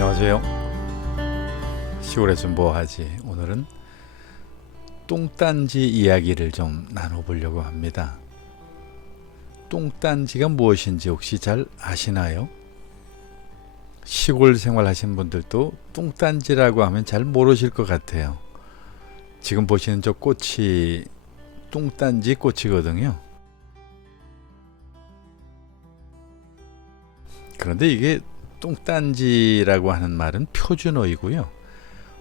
안녕하세요. 시골에서 뭐하지? 오늘은 똥딴지 이야기를 좀 나눠보려고 합니다. 똥딴지가 무엇인지 혹시 잘 아시나요? 시골 생활하신 분들도 똥딴지라고 하면 잘 모르실 것 같아요. 지금 보시는 저 꽃이 똥딴지 꽃이거든요. 그런데 이게 똥딴지라고 하는 말은 표준어이고요.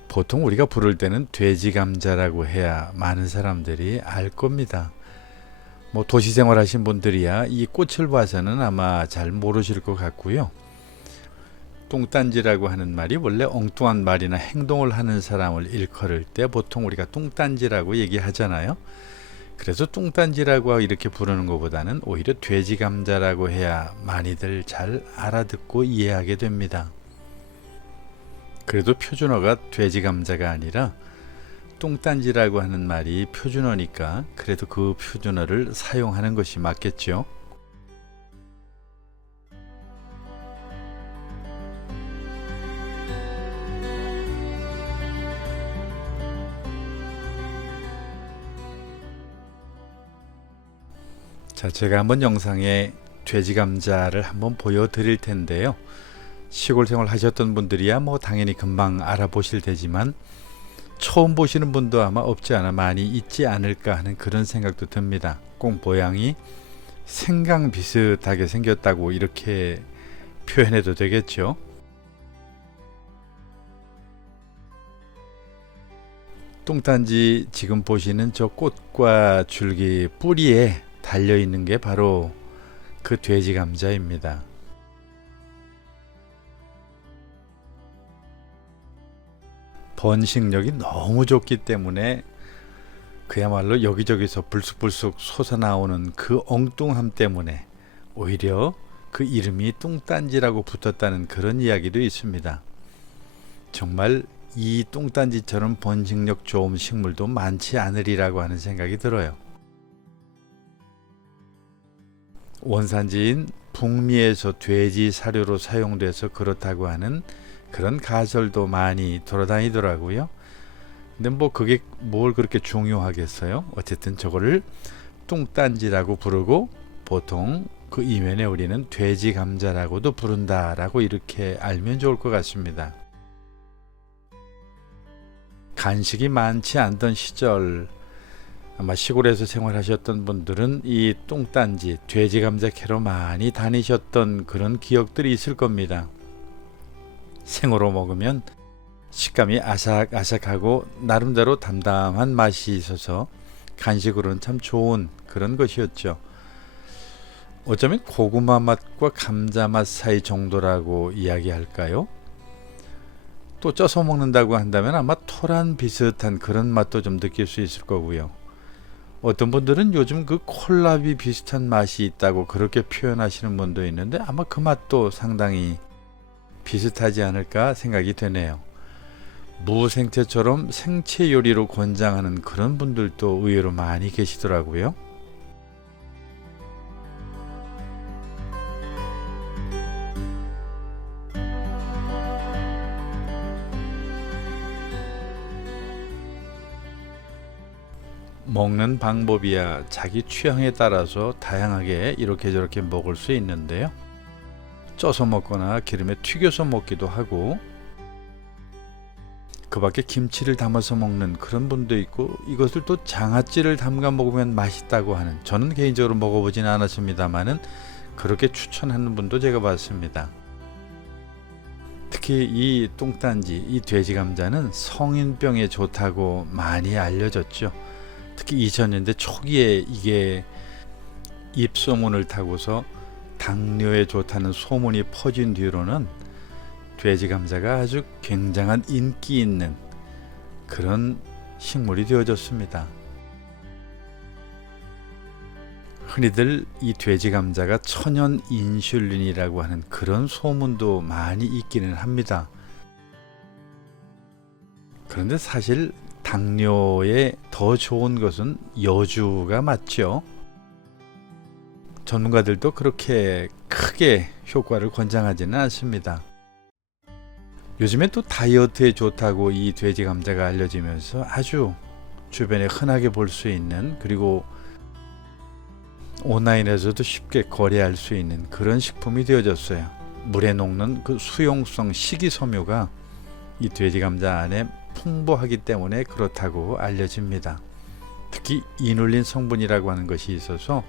보통 우리가 부를 때는 돼지감자라고 해야 많은 사람들이 알 겁니다. 뭐 도시 생활하신 분들이야 이 꽃을 봐서는 아마 잘 모르실 것 같고요. 똥딴지라고 하는 말이 원래 엉뚱한 말이나 행동을 하는 사람을 일컬을 때 보통 우리가 똥딴지라고 얘기하잖아요. 그래서 똥딴지라고 이렇게 부르는 것보다는 오히려 돼지감자라고 해야 많이들 잘 알아듣고 이해하게 됩니다. 그래도 표준어가 돼지감자가 아니라 똥딴지라고 하는 말이 표준어니까 그래도 그 표준어를 사용하는 것이 맞겠죠. 자, 제가 한번 영상에 돼지감자를 한번 보여드릴 텐데요. 시골 생활 하셨던 분들이야 뭐 당연히 금방 알아보실 테지만 처음 보시는 분도 아마 없지 않아 많이 있지 않을까 하는 그런 생각도 듭니다. 꼭 모양이 생강 비슷하게 생겼다고 이렇게 표현해도 되겠죠. 똥딴지 지금 보시는 저 꽃과 줄기 뿌리에 달려있는 게 바로 그 돼지 감자입니다. 번식력이 너무 좋기 때문에 그야말로 여기저기서 불쑥불쑥 솟아나오는 그 엉뚱함 때문에 오히려 그 이름이 똥딴지라고 붙었다는 그런 이야기도 있습니다. 정말 이 똥딴지처럼 번식력 좋은 식물도 많지 않으리라고 하는 생각이 들어요. 원산지인 북미에서 돼지 사료로 사용돼서 그렇다고 하는 그런 가설도 많이 돌아다니더라고요. 근데 뭐 그게 뭘 그렇게 중요하겠어요? 어쨌든 저거를 똥딴지라고 부르고 보통 그 이면에 우리는 돼지 감자라고도 부른다라고 이렇게 알면 좋을 것 같습니다. 간식이 많지 않던 시절 아마 시골에서 생활하셨던 분들은 이 똥딴지, 돼지 감자 캐러 많이 다니셨던 그런 기억들이 있을 겁니다. 생으로 먹으면 식감이 아삭아삭하고 나름대로 담담한 맛이 있어서 간식으로는 참 좋은 그런 것이었죠. 어쩌면 고구마 맛과 감자 맛 사이 정도라고 이야기할까요? 또 쪄서 먹는다고 한다면 아마 토란 비슷한 그런 맛도 좀 느낄 수 있을 거고요. 어떤 분들은 요즘 그 콜라비 비슷한 맛이 있다고 그렇게 표현하시는 분도 있는데 아마 그 맛도 상당히 비슷하지 않을까 생각이 되네요. 무생채처럼 생채 요리로 권장하는 그런 분들도 의외로 많이 계시더라고요. 먹는 방법이야 자기 취향에 따라서 다양하게 이렇게 저렇게 먹을 수 있는데요. 쪄서 먹거나 기름에 튀겨서 먹기도 하고 그 밖에 김치를 담아서 먹는 그런 분도 있고 이것을 또 장아찌를 담가 먹으면 맛있다고 하는 저는 개인적으로 먹어보진 않았습니다만은 그렇게 추천하는 분도 제가 봤습니다. 특히 이 똥딴지, 이 돼지 감자는 성인병에 좋다고 많이 알려졌죠. 특히 2000년대 초기에 이게 입소문을 타고서 당뇨에 좋다는 소문이 퍼진 뒤로는 돼지 감자가 아주 굉장한 인기 있는 그런 식물이 되어졌습니다. 흔히들 이 돼지 감자가 천연 인슐린이라고 하는 그런 소문도 많이 있기는 합니다. 그런데 사실 당뇨에 더 좋은 것은 여주가 맞죠. 전문가들도 그렇게 크게 효과를 권장하지는 않습니다. 요즘에 또 다이어트에 좋다고 이 돼지 감자가 알려지면서 아주 주변에 흔하게 볼 수 있는, 그리고 온라인에서도 쉽게 거래할 수 있는 그런 식품이 되어졌어요. 물에 녹는 그 수용성 식이섬유가 이 돼지 감자 안에 풍부하기 때문에 그렇다고 알려집니다. 특히 이눌린 성분이라고 하는 것이 있어서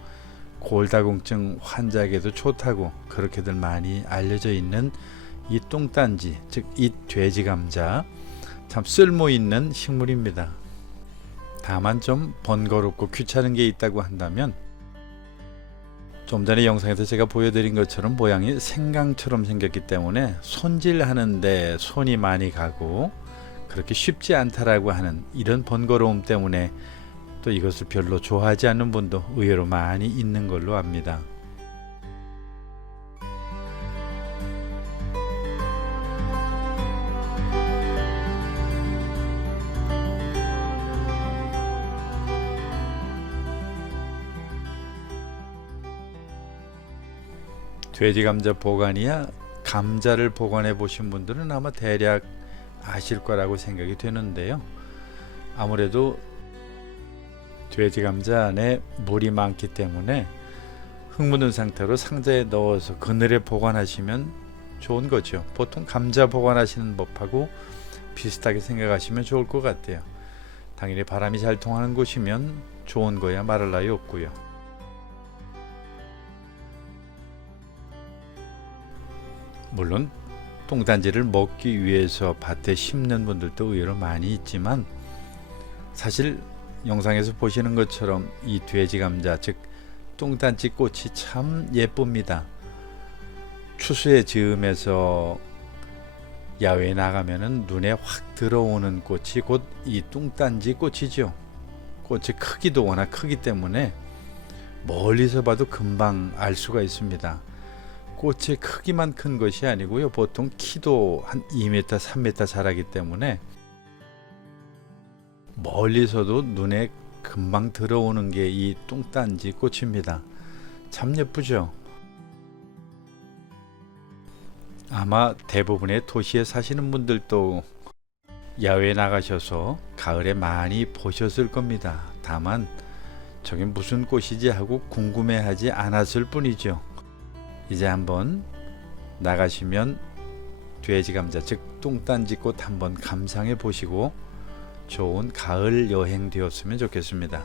골다공증 환자에게도 좋다고 그렇게들 많이 알려져 있는 이 똥단지, 즉 이 돼지 감자, 참 쓸모 있는 식물입니다. 다만 좀 번거롭고 귀찮은 게 있다고 한다면, 좀 전에 영상에서 제가 보여드린 것처럼 모양이 생강처럼 생겼기 때문에 손질하는데 손이 많이 가고 그렇게 쉽지 않다라고 하는 이런 번거로움 때문에 또 이것을 별로 좋아하지 않는 분도 의외로 많이 있는 걸로 압니다. 돼지 감자 보관이야, 감자를 보관해 보신 분들은 아마 대략 아실 거라고 생각이 되는데요. 아무래도 돼지 감자 안에 물이 많기 때문에 흙 묻은 상태로 상자에 넣어서 그늘에 보관하시면 좋은 거죠. 보통 감자 보관하시는 법하고 비슷하게 생각하시면 좋을 것 같아요. 당연히 바람이 잘 통하는 곳이면 좋은 거야 말할 나위 없고요. 물론 똥단지를 먹기 위해서 밭에 심는 분들도 의외로 많이 있지만, 사실 영상에서 보시는 것처럼 이 돼지 감자, 즉 똥단지 꽃이 참 예쁩니다. 추수의 즈음에서 야외에 나가면은 눈에 확 들어오는 꽃이 곧 이 똥단지 꽃이죠. 꽃의 크기도 워낙 크기 때문에 멀리서 봐도 금방 알 수가 있습니다. 꽃의 크기만 큰 것이 아니고요. 보통 키도 한 2m, 3m 자라기 때문에 멀리서도 눈에 금방 들어오는 게 이 똥단지 꽃입니다. 참 예쁘죠? 아마 대부분의 도시에 사시는 분들도 야외에 나가셔서 가을에 많이 보셨을 겁니다. 다만 저게 무슨 꽃이지 하고 궁금해하지 않았을 뿐이죠. 이제 한번 나가시면 돼지 감자, 즉 똥단지 꽃 한번 감상해 보시고 좋은 가을 여행 되었으면 좋겠습니다.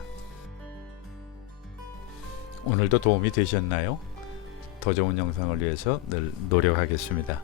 오늘도 도움이 되셨나요? 더 좋은 영상을 위해서 늘 노력하겠습니다.